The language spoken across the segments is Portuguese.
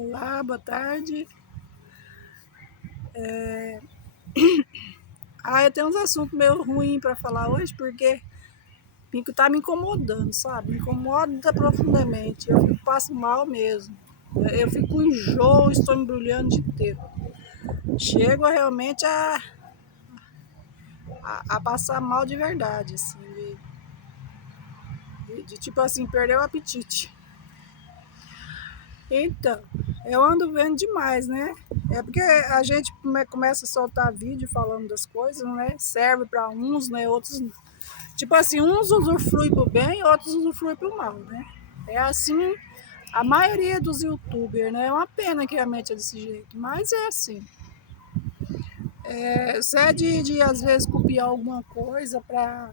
Olá, boa tarde. Eu tenho uns assuntos meio ruins para falar hoje, porque pico tá me incomodando, sabe? Me incomoda profundamente. Eu passo mal mesmo. Eu fico com enjoo, estou embrulhando o dia inteiro. Chego realmente a passar mal de verdade, assim, de tipo assim, perder o apetite. Então, eu ando vendo demais, né? É porque a gente começa a soltar vídeo falando das coisas, né? Serve para uns, né? Outros. Tipo assim, uns usufruem pro bem, outros usufruem pro mal, né? É assim a maioria dos youtubers, né? É uma pena que realmente é desse jeito, mas é assim. Se é de às vezes copiar alguma coisa para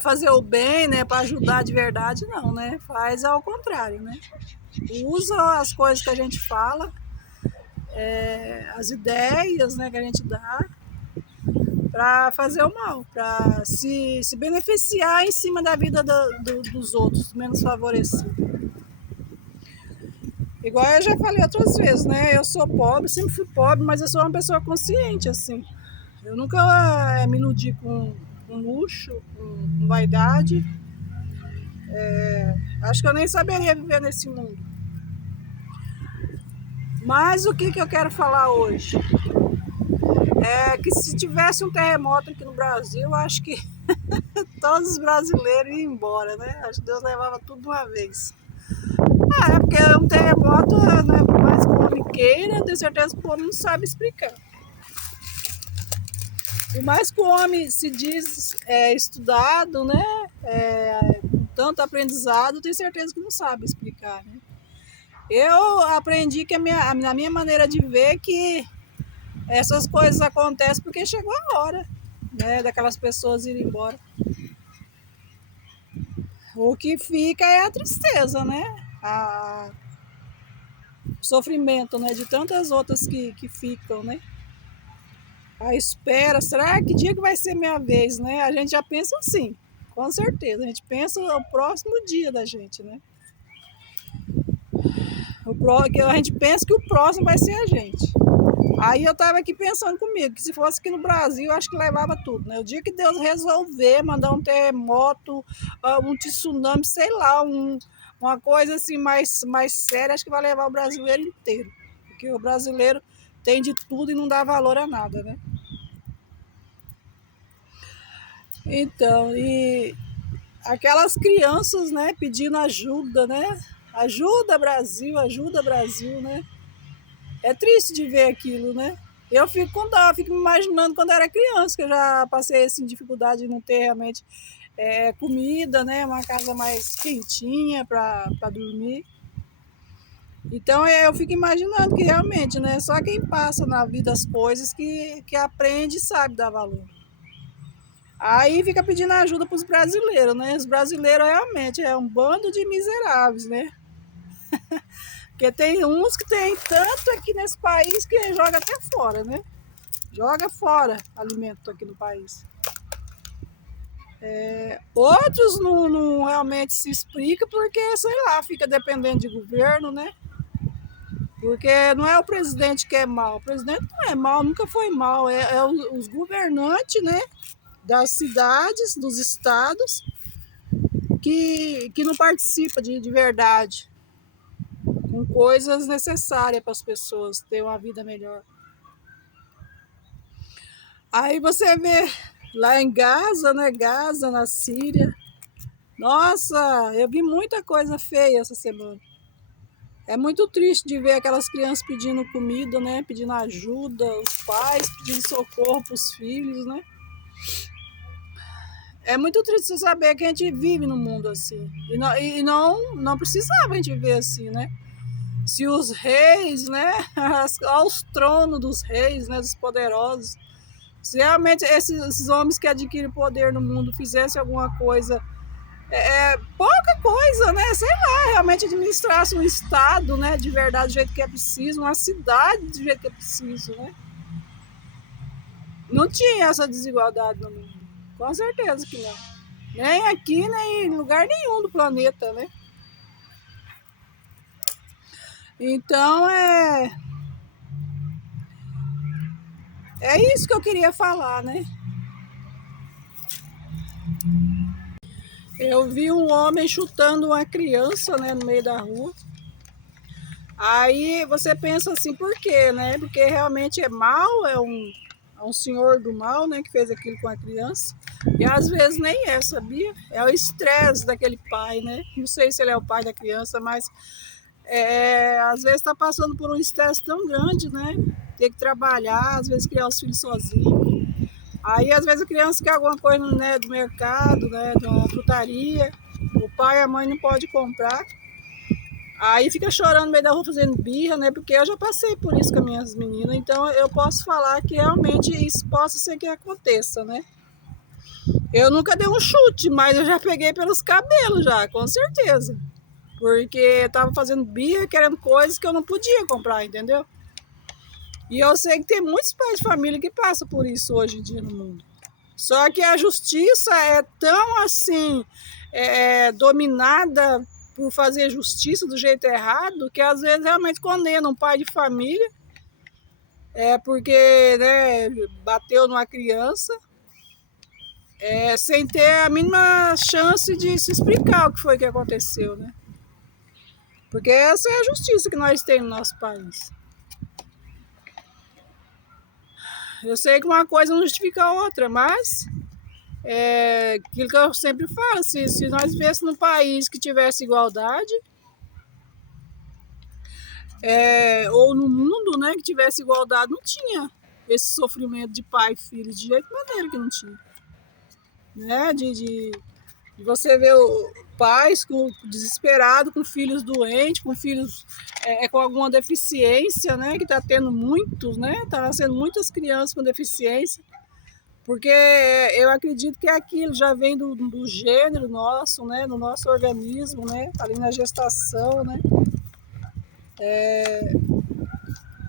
fazer o bem, né? Para ajudar de verdade, não, né? Faz ao contrário, né? Usa as coisas que a gente fala, as ideias, né, que a gente dá para fazer o mal, para se beneficiar em cima da vida dos outros, menos favorecidos. Igual eu já falei outras vezes, né? Eu sou pobre, sempre fui pobre, mas eu sou uma pessoa consciente, assim. Eu nunca me iludi com luxo, com vaidade. Acho que eu nem saberia viver nesse mundo. Mas o que eu quero falar hoje? É que se tivesse um terremoto aqui no Brasil, acho que todos os brasileiros iam embora, né? Acho que Deus levava tudo de uma vez. É porque um terremoto, né, por mais que o homem queira, tenho certeza que o homem não sabe explicar. Por mais que o homem se diz estudado, né? Com tanto aprendizado, tenho certeza que não sabe explicar, né? Eu aprendi que na minha maneira de ver que essas coisas acontecem porque chegou a hora, né, daquelas pessoas irem embora. O que fica é a tristeza, né? O sofrimento, né? De tantas outras que ficam, né? A espera, será que dia que vai ser minha vez, né? A gente já pensa assim, com certeza. A gente pensa o próximo dia da gente, né? A gente pensa que o próximo vai ser a gente. Aí eu tava aqui pensando comigo, que se fosse aqui no Brasil, eu acho que levava tudo, né? O dia que Deus resolver mandar um terremoto, um tsunami, sei lá, uma coisa assim mais séria, acho que vai levar o brasileiro inteiro. Porque o brasileiro tem de tudo e não dá valor a nada, né? Então, e aquelas crianças, né, pedindo ajuda, né? Ajuda Brasil, né? É triste de ver aquilo, né? Eu fico com dó, fico me imaginando quando eu era criança, que eu já passei assim, dificuldade de não ter realmente comida, né? Uma casa mais quentinha para dormir. Então eu fico imaginando que realmente, né? Só quem passa na vida as coisas que aprende e sabe dar valor. Aí fica pedindo ajuda para os brasileiros, né? Os brasileiros realmente é um bando de miseráveis, né? Porque tem uns que tem tanto aqui nesse país que joga até fora, né? Joga fora alimento aqui no país. Outros não realmente se explica porque, sei lá, fica dependendo de governo, né? Porque não é o presidente que é mal. O presidente não é mal, nunca foi mal. É os governantes, né? Das cidades, dos estados, que não participa de verdade, com coisas necessárias para as pessoas terem uma vida melhor. Aí você vê lá em Gaza, né? Gaza, na Síria. Nossa, eu vi muita coisa feia essa semana. É muito triste de ver aquelas crianças pedindo comida, né? Pedindo ajuda, os pais pedindo socorro para os filhos, né? É muito triste você saber que a gente vive num mundo assim. E não precisava a gente viver assim, né? Se os reis, né? Aos tronos dos reis, né? Dos poderosos. Se realmente esses homens que adquirem poder no mundo fizessem alguma coisa, pouca coisa, né? Sei lá, realmente administrasse um estado, né? De verdade, do jeito que é preciso, uma cidade do jeito que é preciso, né? Não tinha essa desigualdade no mundo. Com certeza que não. Nem aqui, nem em lugar nenhum do planeta, né? Então é isso que eu queria falar, né? Eu vi um homem chutando uma criança, né, no meio da rua. Aí você pensa assim, por quê, né? Porque realmente é mal, é um senhor do mal, né, que fez aquilo com a criança. E às vezes nem é, sabia? É o estresse daquele pai, né? Não sei se ele é o pai da criança, mas às vezes está passando por um estresse tão grande, né? Ter que trabalhar, às vezes criar os filhos sozinho. Aí às vezes a criança quer alguma coisa, né, do mercado, né, de uma frutaria. O pai e a mãe não podem comprar. Aí fica chorando no meio da rua fazendo birra, né? Porque eu já passei por isso com as minhas meninas, então eu posso falar que realmente isso possa ser que aconteça, né? Eu nunca dei um chute, mas eu já peguei pelos cabelos já, com certeza. Porque tava fazendo birra, querendo coisas que eu não podia comprar, entendeu? E eu sei que tem muitos pais de família que passam por isso hoje em dia no mundo. Só que a justiça é tão assim, dominada por fazer justiça do jeito errado, que às vezes realmente condena um pai de família, porque, né, bateu numa criança, sem ter a mínima chance de se explicar o que foi que aconteceu, né? Porque essa é a justiça que nós temos no nosso país. Eu sei que uma coisa não justifica a outra, mas aquilo que eu sempre falo, se nós vivêssemos num país que tivesse igualdade, ou no mundo, né, que tivesse igualdade, não tinha esse sofrimento de pai e filho, de jeito maneira que não tinha. Né? De você ver pais desesperados, com filhos doentes, com filhos com alguma deficiência, né, que está tendo muitos, né, está nascendo muitas crianças com deficiência, porque eu acredito que aquilo já vem do gênero nosso, né, do nosso organismo, né, ali na gestação, né.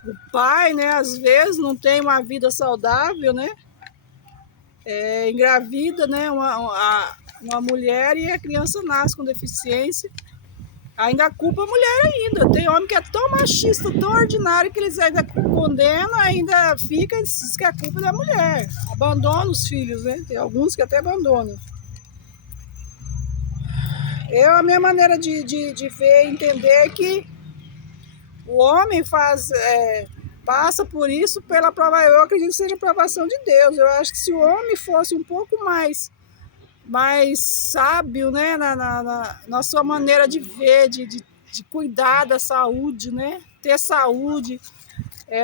O pai, né, às vezes não tem uma vida saudável, né, engravida, né, uma mulher e a criança nasce com deficiência, ainda culpa a mulher ainda. Tem homem que é tão machista, tão ordinário, que eles ainda condenam, ainda fica e diz que a culpa é da mulher. Abandona os filhos, né? Tem alguns que até abandonam. A minha maneira de ver e entender é que o homem passa por isso pela prova. Eu acredito que seja a aprovação de Deus. Eu acho que se o homem fosse um pouco mais sábio, né, na sua maneira de ver, de cuidar da saúde, né, ter saúde,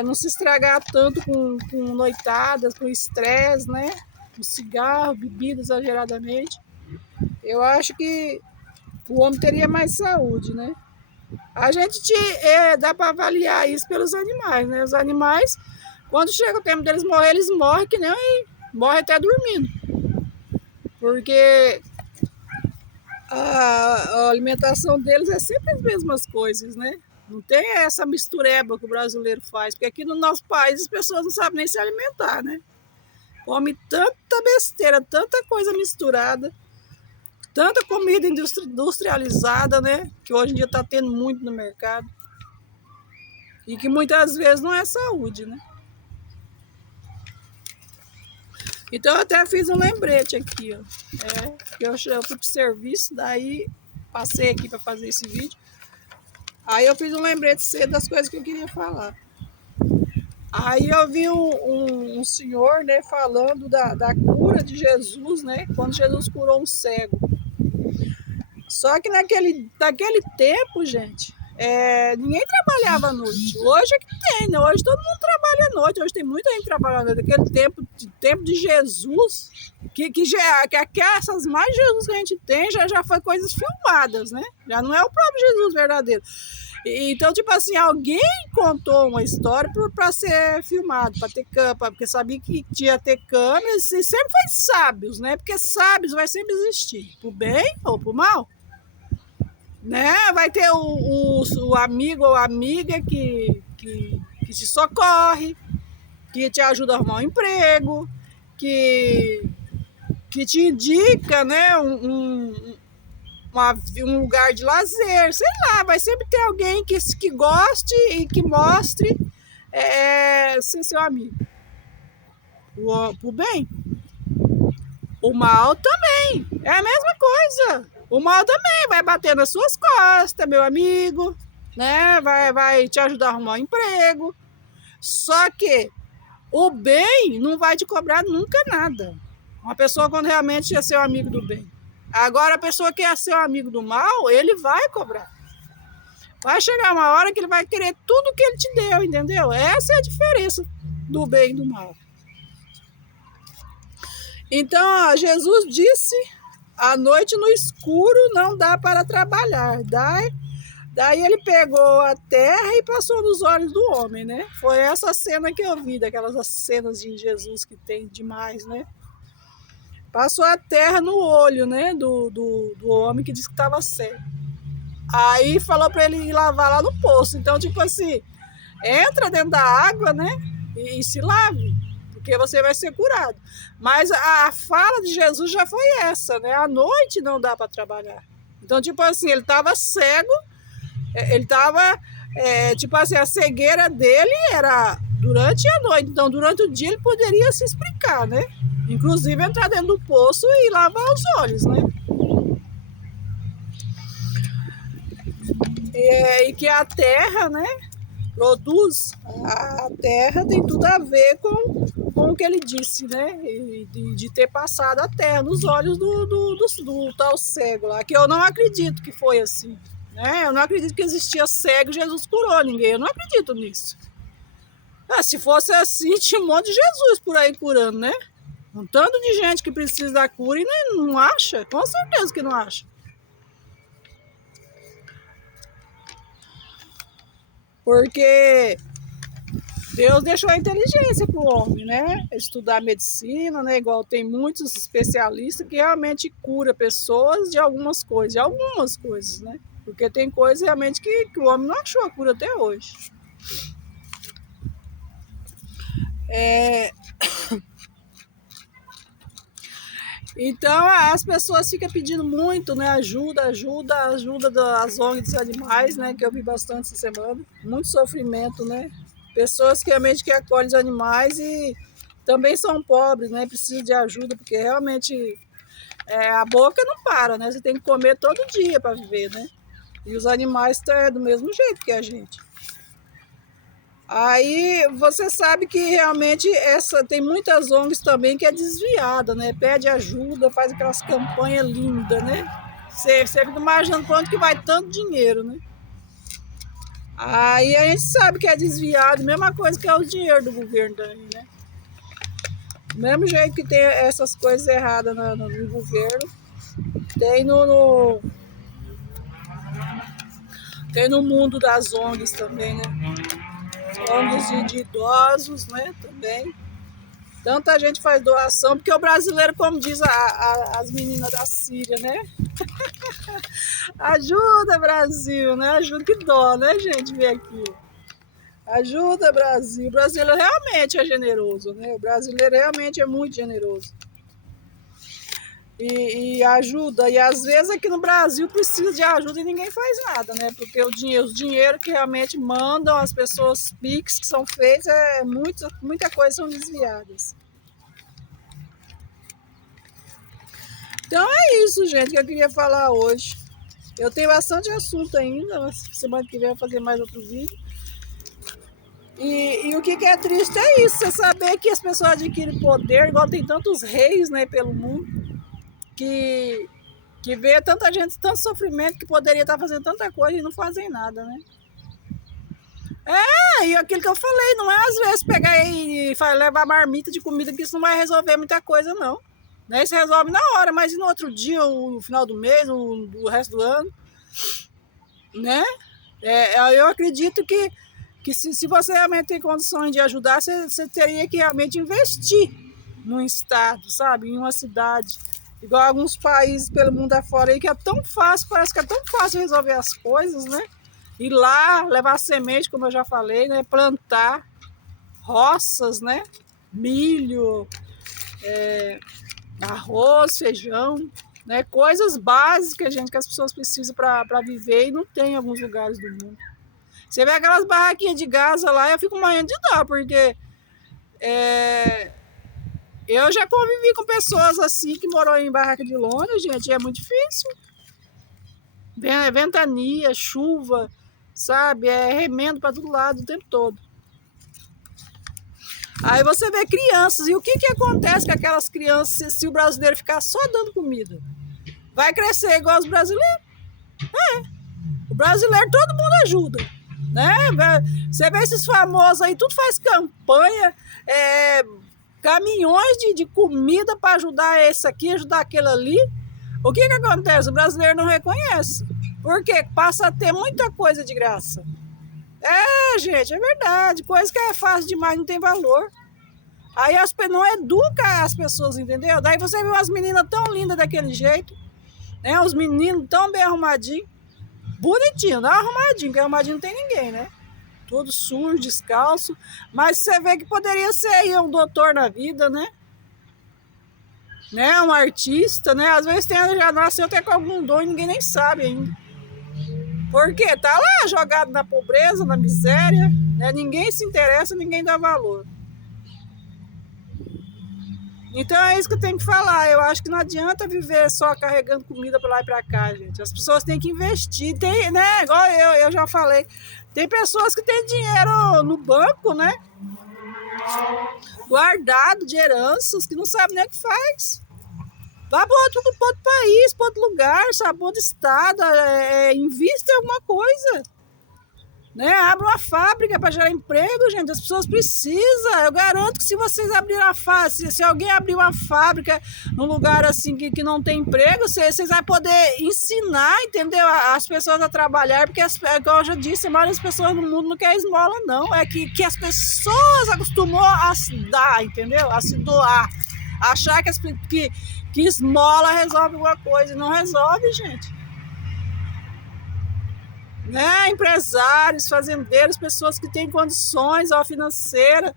não se estragar tanto com noitadas, com estresse, né, com cigarro, bebida exageradamente. Eu acho que o homem teria mais saúde, né? A gente dá para avaliar isso pelos animais, né? Os animais, quando chega o tempo deles morrer, eles morrem que nem morrem até dormindo. Porque a alimentação deles é sempre as mesmas coisas, né? Não tem essa mistureba que o brasileiro faz, porque aqui no nosso país as pessoas não sabem nem se alimentar, né? Come tanta besteira, tanta coisa misturada, tanta comida industrializada, né? Que hoje em dia está tendo muito no mercado. E que muitas vezes não é saúde, né? Então eu até fiz um lembrete aqui, ó. Eu fui pro serviço, daí passei aqui para fazer esse vídeo. Aí eu fiz um lembrete cedo das coisas que eu queria falar. Aí eu vi um senhor, né, falando da cura de Jesus, né, quando Jesus curou um cego. Só que naquele tempo, gente, ninguém trabalhava à noite. Hoje é que tem, né? Hoje todo mundo trabalha à noite. Hoje tem muita gente trabalhando à noite. Naquele tempo de Jesus, que essas mais de Jesus que a gente tem já foi coisas filmadas, né? Já não é o próprio Jesus verdadeiro. Então, tipo assim, alguém contou uma história para ser filmado, para ter câmera, porque sabia que tinha ter câmeras, e sempre foi sábios, né? Porque sábios vai sempre existir, pro bem ou pro mal. Né? Vai ter o amigo ou amiga que te socorre, que te ajuda a arrumar um emprego, que te indica, né, um lugar de lazer, sei lá, vai sempre ter alguém que goste e que mostre ser seu amigo. O bem. O mal também, é a mesma coisa. O mal também vai bater nas suas costas, meu amigo, né? Vai te ajudar a arrumar um emprego. Só que o bem não vai te cobrar nunca nada. Uma pessoa quando realmente é seu amigo do bem. Agora a pessoa que é seu amigo do mal, ele vai cobrar. Vai chegar uma hora que ele vai querer tudo que ele te deu, entendeu? Essa é a diferença do bem e do mal. Então, ó, Jesus disse, à noite no escuro não dá para trabalhar. Daí ele pegou a terra e passou nos olhos do homem, né? Foi essa cena que eu vi, daquelas cenas de Jesus que tem demais, né? Passou a terra no olho, né? Do homem que disse que estava cego. Aí falou para ele ir lavar lá no poço. Então, tipo assim, entra dentro da água, né? E se lave, porque você vai ser curado. Mas a fala de Jesus já foi essa, né? À noite não dá para trabalhar. Então, tipo assim, ele estava cego, ele estava, tipo assim, a cegueira dele era durante a noite. Então, durante o dia ele poderia se explicar, né? Inclusive entrar dentro do poço e lavar os olhos, né? E que a terra, né? Produz, a terra tem tudo a ver com o que ele disse, né? De ter passado a terra nos olhos do tal cego lá, que eu não acredito que foi assim, né? Eu não acredito que existia cego e Jesus curou ninguém, eu não acredito nisso. Se fosse assim, tinha um monte de Jesus por aí curando, né? Um tanto de gente que precisa da cura e não acha, com certeza que não acha. Porque Deus deixou a inteligência para o homem, né? Estudar medicina, né? Igual tem muitos especialistas que realmente cura pessoas de algumas coisas, né? Porque tem coisas realmente que o homem não achou a cura até hoje. Então as pessoas ficam pedindo muito, né? Ajuda das ONGs dos animais, né? Que eu vi bastante essa semana. Muito sofrimento, né? Pessoas que realmente que acolhem os animais e também são pobres, né? Precisam de ajuda, porque realmente a boca não para, né? Você tem que comer todo dia para viver, né? E os animais estão do mesmo jeito que a gente. Aí você sabe que realmente tem muitas ONGs também que é desviada, né? Pede ajuda, faz aquelas campanhas lindas, né? Você fica imaginando para onde que vai tanto dinheiro, né? Aí a gente sabe que é desviado, mesma coisa que é o dinheiro do governo também, né? Do mesmo jeito que tem essas coisas erradas no governo, tem tem no mundo das ONGs também, né? ONGs de idosos, né? Também. Tanta gente faz doação, porque o brasileiro, como diz as meninas da Síria, né? Ajuda, Brasil, né? Ajuda, que dó, né, gente, ver aqui. Ajuda, Brasil. O brasileiro realmente é generoso, né? O brasileiro realmente é muito generoso. E ajuda. E às vezes aqui no Brasil precisa de ajuda e ninguém faz nada, né? Porque os dinheiro que realmente mandam, as pessoas PIX que são feitas, muita coisa são desviadas. Então é isso, gente, que eu queria falar hoje. Eu tenho bastante assunto ainda, semana que vem eu vou fazer mais outro vídeo. E o que é triste é isso, você saber que as pessoas adquirem poder, igual tem tantos reis, né, pelo mundo, que vê tanta gente, tanto sofrimento, que poderia estar fazendo tanta coisa e não fazem nada, né? E aquilo que eu falei, não é às vezes pegar e levar marmita de comida, que isso não vai resolver muita coisa, não. Né? Isso resolve na hora, mas e no outro dia, no final do mês, o resto do ano, né? Eu acredito que se você realmente tem condições de ajudar, você teria que realmente investir num estado, sabe? Em uma cidade. Igual alguns países pelo mundo afora aí, que é tão fácil, parece que é tão fácil resolver as coisas, né? Ir lá, levar semente, como eu já falei, né? Plantar roças, né? Milho, arroz, feijão. né? Coisas básicas, gente, que as pessoas precisam para viver e não tem em alguns lugares do mundo. Você vê aquelas barraquinhas de Gaza lá, eu fico morrendo de dó, porque eu já convivi com pessoas assim que moram em barraca de lona, gente, e é muito difícil. Ventania, chuva, sabe? É remendo para todo lado o tempo todo. Aí você vê crianças, e o que acontece com aquelas crianças se o brasileiro ficar só dando comida? Vai crescer igual os brasileiros? O brasileiro todo mundo ajuda, né? Você vê esses famosos aí, tudo faz campanha, caminhões de comida para ajudar esse aqui, ajudar aquele ali. O que acontece? O brasileiro não reconhece. Porque passa a ter muita coisa de graça. Gente, é verdade. Coisa que é fácil demais, não tem valor. Aí não educa as pessoas, entendeu? Daí você vê umas meninas tão lindas daquele jeito, né? Os meninos tão bem arrumadinhos. Bonitinho, não arrumadinho, porque arrumadinho não tem ninguém, né? Todo sujo, descalço. Mas você vê que poderia ser aí um doutor na vida, né? Um artista, né? Às vezes já nasceu até com algum dom e ninguém nem sabe ainda. Porque tá lá jogado na pobreza, na miséria, né? Ninguém se interessa, ninguém dá valor. Então é isso que eu tenho que falar. Eu acho que não adianta viver só carregando comida para lá e para cá, gente. As pessoas têm que investir. Tem, né? Igual eu já falei. Tem pessoas que têm dinheiro no banco, né? Guardado de heranças, que não sabem nem o que faz. Vá para outro país, para outro lugar, sabe? Para outro estado, invista em alguma coisa. Né? Abra uma fábrica para gerar emprego, gente. As pessoas precisam. Eu garanto que se vocês abrirem uma fábrica, se alguém abrir uma fábrica num lugar assim que não tem emprego, vocês vão poder ensinar, entendeu? As pessoas a trabalhar, porque, como eu já disse, a maioria das pessoas no mundo não quer esmola, não. É que as pessoas acostumou a se dar, entendeu? A se doar. Achar que esmola resolve alguma coisa. Não resolve, gente. Né? Empresários, fazendeiros, pessoas que têm condições financeiras.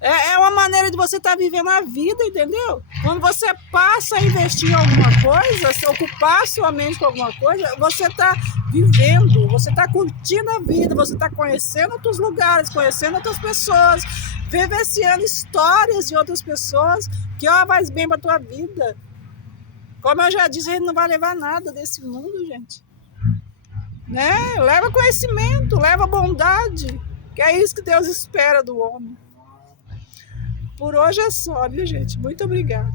É uma maneira de você estar vivendo a vida, entendeu? Quando você passa a investir em alguma coisa, se ocupar sua mente com alguma coisa, você está vivendo, você está curtindo a vida, você está conhecendo outros lugares, conhecendo outras pessoas, vivenciando histórias de outras pessoas que faz bem para a tua vida. Como eu já disse, a gente não vai levar nada desse mundo, gente. Né? Leva conhecimento, leva bondade, que é isso que Deus espera do homem. Por hoje é só, viu, gente? Muito obrigada.